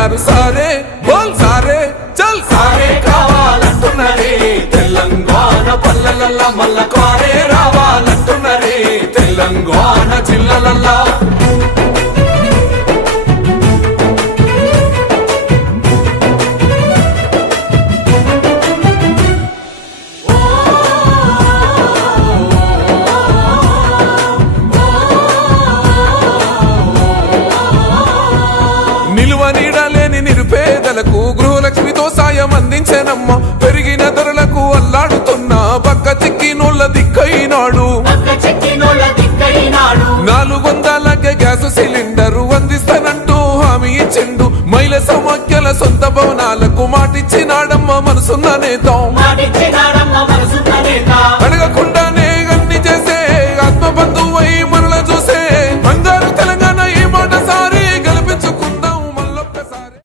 సారే బోల్ సారే చల్ సారే. కావాలంటున్నది తెలంగాణ పల్లెలల్లా మల్ల కారే రావాలంటున్నది తెలంగాణ జిల్లలల్లా. అందించనమ్మ పెరిగిన ధరలకు అల్లాడుతున్న. పక్క చిక్కినోళ్ళ దిక్కైనాడు. పక్క చెక్కినోళ్ళ దిక్కైనాడు. నాలుగు వందలకే గ్యాస్ సిలిండర్ అందిస్తానంటూ హామీ ఇచ్చిండు. మహిళ సమాఖ్యల సొంత భవనాలకు మాటిచ్చినాడమ్మ మనసున్న నేత.